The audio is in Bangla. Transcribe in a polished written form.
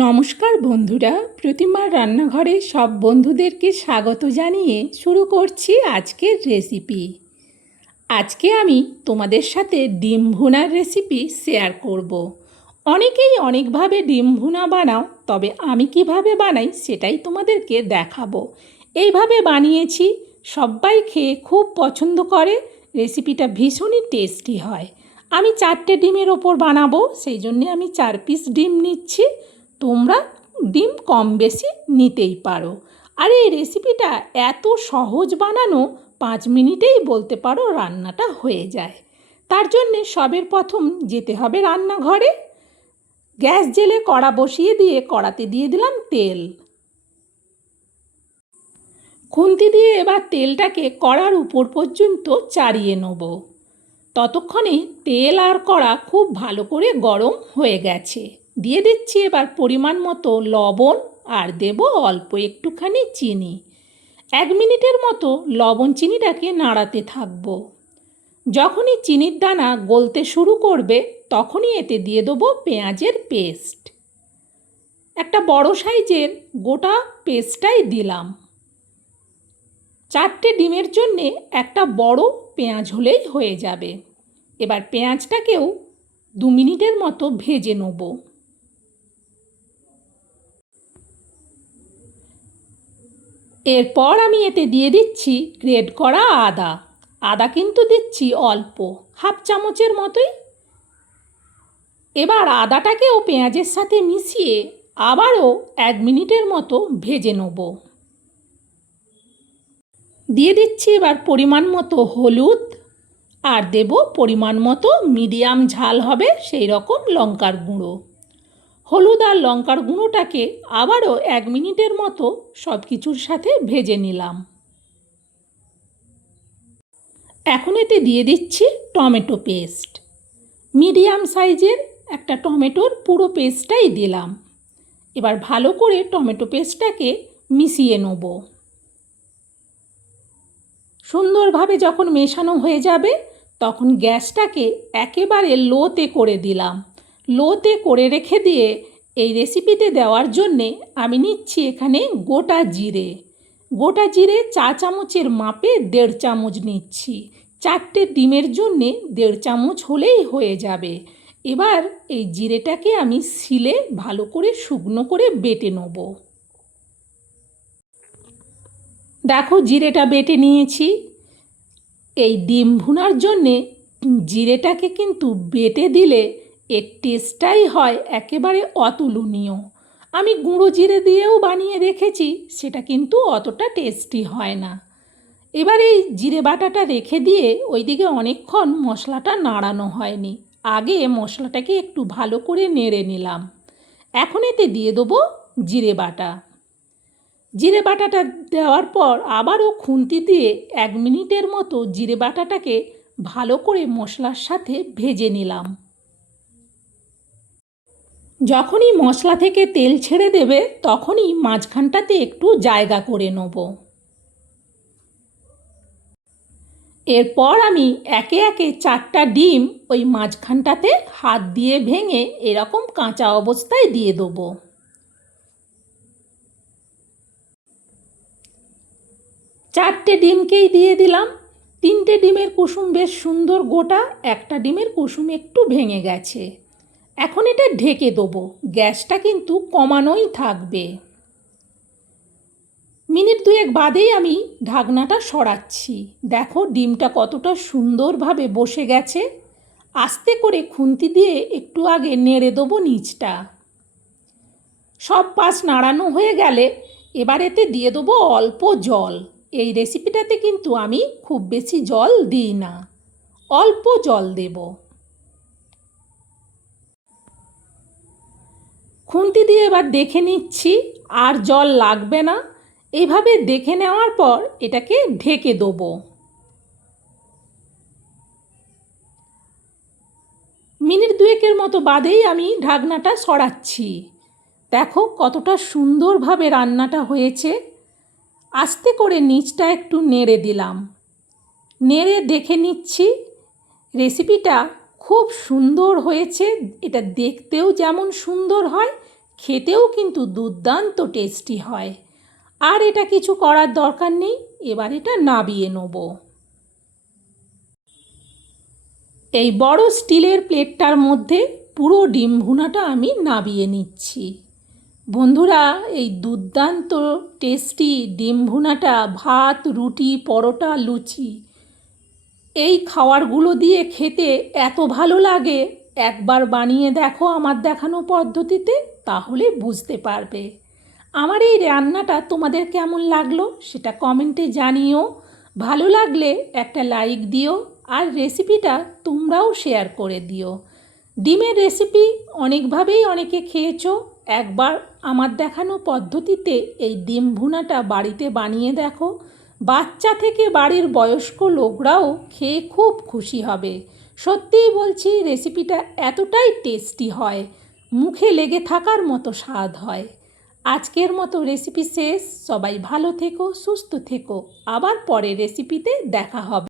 নমস্কার বন্ধুরা, প্রতিমার রান্নাঘরে সব বন্ধুদেরকে স্বাগত জানিয়ে শুরু করছি আজকের রেসিপি। আজকে আমি তোমাদের সাথে ডিম ভুনার রেসিপি শেয়ার করব। অনেকেই অনেকভাবে ডিম ভুনা বানাও, তবে আমি কিভাবে বানাই সেটাই তোমাদেরকে দেখাবো। এইভাবে বানিয়েছি, সবাই খেয়ে খুব পছন্দ করে। রেসিপিটা ভীষণই টেস্টি হয়। আমি 4টে ডিমের ওপর বানাবো, সেই জন্যে আমি 4 পিস ডিম নিচ্ছি। তোমরা ডিম কম বেশি নিতেই পারো। আর এই রেসিপিটা এত সহজ বানানো, 5 মিনিটেই বলতে পারো রান্নাটা হয়ে যায়। তার জন্যে সবের প্রথম যেতে হবে রান্নাঘরে। গ্যাস জেলে কড়া বসিয়ে দিয়ে কড়াতে দিয়ে দিলাম তেল। খুন্তি দিয়ে এবার তেলটাকে কড়ার উপর পর্যন্ত চাড়িয়ে নেব। ততক্ষণে তেল আর কড়া খুব ভালো করে গরম হয়ে গেছে। দিয়ে দিচ্ছি এবার পরিমাণ মতো লবণ, আর দেব অল্প একটুখানি চিনি। 1 মিনিটের মতো লবণ চিনিটাকে নাড়াতে থাকব। যখনই চিনির দানা গলতে শুরু করবে, তখনই এতে দিয়ে দেবো পেঁয়াজের পেস্ট। একটা বড় সাইজের গোটা পেস্টটাই দিলাম। 4টে ডিমের জন্যে একটা বড় পেঁয়াজ হলেই হয়ে যাবে। এবার পেঁয়াজটাকেও 2 মিনিটের মতো ভেজে নেব। এরপর আমি এতে দিয়ে দিচ্ছি গ্রেট করা আদা। আদা কিন্তু দিচ্ছি অল্প, হাফ চামচের মতোই। এবার আদাটাকেও পেঁয়াজের সাথে মিশিয়ে আবারও 1 মিনিটের মতো ভেজে নেব। দিয়ে দিচ্ছি এবার পরিমাণ মতো হলুদ, আর দেব পরিমাণ মতো মিডিয়াম ঝাল হবে সেই রকম লঙ্কার গুঁড়ো। হলুদ আর লঙ্কার গুঁড়োটাকে আবারও 1 মিনিটের মতো সব কিছুর সাথে ভেজে নিলাম। এখন এতে দিয়ে দিচ্ছি টমেটো পেস্ট। মিডিয়াম সাইজের একটা টমেটোর পুরো পেস্টটাই দিলাম। এবার ভালো করে টমেটো পেস্টটাকে মিশিয়ে নেব। সুন্দরভাবে যখন মেশানো হয়ে যাবে, তখন গ্যাসটাকে একেবারে লোতে করে দিলাম। লোতে করে রেখে দিয়ে এই রেসিপিতে দেওয়ার জন্যে আমি নিচ্ছি এখানে গোটা জিরে। গোটা জিরে চা চামচের মাপে 1.5 চামচ নিচ্ছি। 4টে ডিমের জন্যে 1.5 চামচ হলেই হয়ে যাবে। এবার এই জিরেটাকে আমি শিলে ভালো করে শুকনো করে বেটে নেব। দেখো জিরেটা বেটে নিয়েছি। এই ডিম ভুনার জন্যে জিরেটাকে কিন্তু বেটে দিলে এর টেস্টটাই হয় একেবারে অতুলনীয়। আমি গুঁড়ো জিরে দিয়েও বানিয়ে রেখেছি, সেটা কিন্তু অতটা টেস্টি হয় না। এবার এই জিরে বাটাটা রেখে দিয়ে ওইদিকে অনেকক্ষণ মশলাটা নাড়ানো হয়নি। আগে মশলাটাকে একটু ভালো করে নেড়ে নিলাম। এখন এতে দিয়ে দেবো জিরে বাটা। জিরে বাটাটা দেওয়ার পর আবারও খুন্তি দিয়ে 1 মিনিটের মতো জিরে বাটাটাকে ভালো করে মশলার সাথে ভেজে নিলাম। যখনই মশলা থেকে তেল ছেড়ে দেবে, তখনই মাঝখানটাতে একটু জায়গা করে নেব। এরপর আমি একে একে 4টা ডিম ওই মাঝখানটাতে হাত দিয়ে ভেঙে এরকম কাঁচা অবস্থায় দিয়ে দেবো। 4টে ডিমকেই দিয়ে দিলাম। 3টে ডিমের কুসুম বেশ সুন্দর গোটা, একটা ডিমের কুসুম একটু ভেঙে গেছে। এখন এটা ঢেকে দেবো। গ্যাসটা কিন্তু কমানোই থাকবে। মিনিট 2 বাদেই আমি ঢাকনাটা সরাচ্ছি। দেখো ডিমটা কতটা সুন্দরভাবে বসে গেছে। আস্তে করে খুন্তি দিয়ে একটু আগে নেড়ে দেবো নিচটা। সব পাশ নাড়ানো হয়ে গেলে এবার এতে দিয়ে দেবো অল্প জল। এই রেসিপিটাতে কিন্তু আমি খুব বেশি জল দিই না, অল্প জল দেব। খুন্তি দিয়ে এবার দেখে নিচ্ছি, আর জল লাগবে না। এইভাবে দেখে নেওয়ার পর এটাকে ঢেকে দেবো। মিনিট 2 মতো বাদেই আমি ঢাকনাটা সরাচ্ছি। দেখো কতটা সুন্দরভাবে রান্নাটা হয়েছে। আস্তে করে নিচটা একটু নেড়ে দিলাম। নেড়ে দেখে নিচ্ছি রেসিপিটা খুব সুন্দর হয়েছে। এটা দেখতেও যেমন সুন্দর হয়, খেতেও কিন্তু দুর্দান্ত টেস্টি হয়। আর এটা কিছু করার দরকার নেই, এবার এটা নাবিয়ে নেব। এই বড় স্টিলের প্লেটটার মধ্যে পুরো ডিম ভুনাটা আমি নাবিয়ে নিচ্ছি। বন্ধুরা, এই দুর্দান্ত টেস্টি ডিম ভুনাটা ভাত, রুটি, পরোটা, লুচি এই খাবারগুলো দিয়ে খেতে এত ভালো লাগে, একবার বানিয়ে দেখো আমার দেখানো পদ্ধতিতে, তাহলে বুঝতে পারবে। আমার এই রান্নাটা তোমাদের কেমন লাগলো সেটা কমেন্টে জানিও। ভালো লাগলে একটা লাইক দিও, আর রেসিপিটা তোমরাও শেয়ার করে দিও। ডিমের রেসিপি অনেকভাবেই অনেকে খেয়েছো, একবার আমার দেখানো পদ্ধতিতে এই ডিম ভুনাটা বাড়িতে বানিয়ে দেখো। বাচ্চা থেকে বাড়ির বয়স্ক লোকরাও খেয়ে খুব খুশি হবে। সত্যিই বলছি, রেসিপিটা এতটাই টেস্টি হয়, মুখে লেগে থাকার মতো স্বাদ হয়। আজকের মতো রেসিপি শেষ। সবাই ভালো থেকো, সুস্থ থেকো। আবার পরের রেসিপিতে দেখা হবে।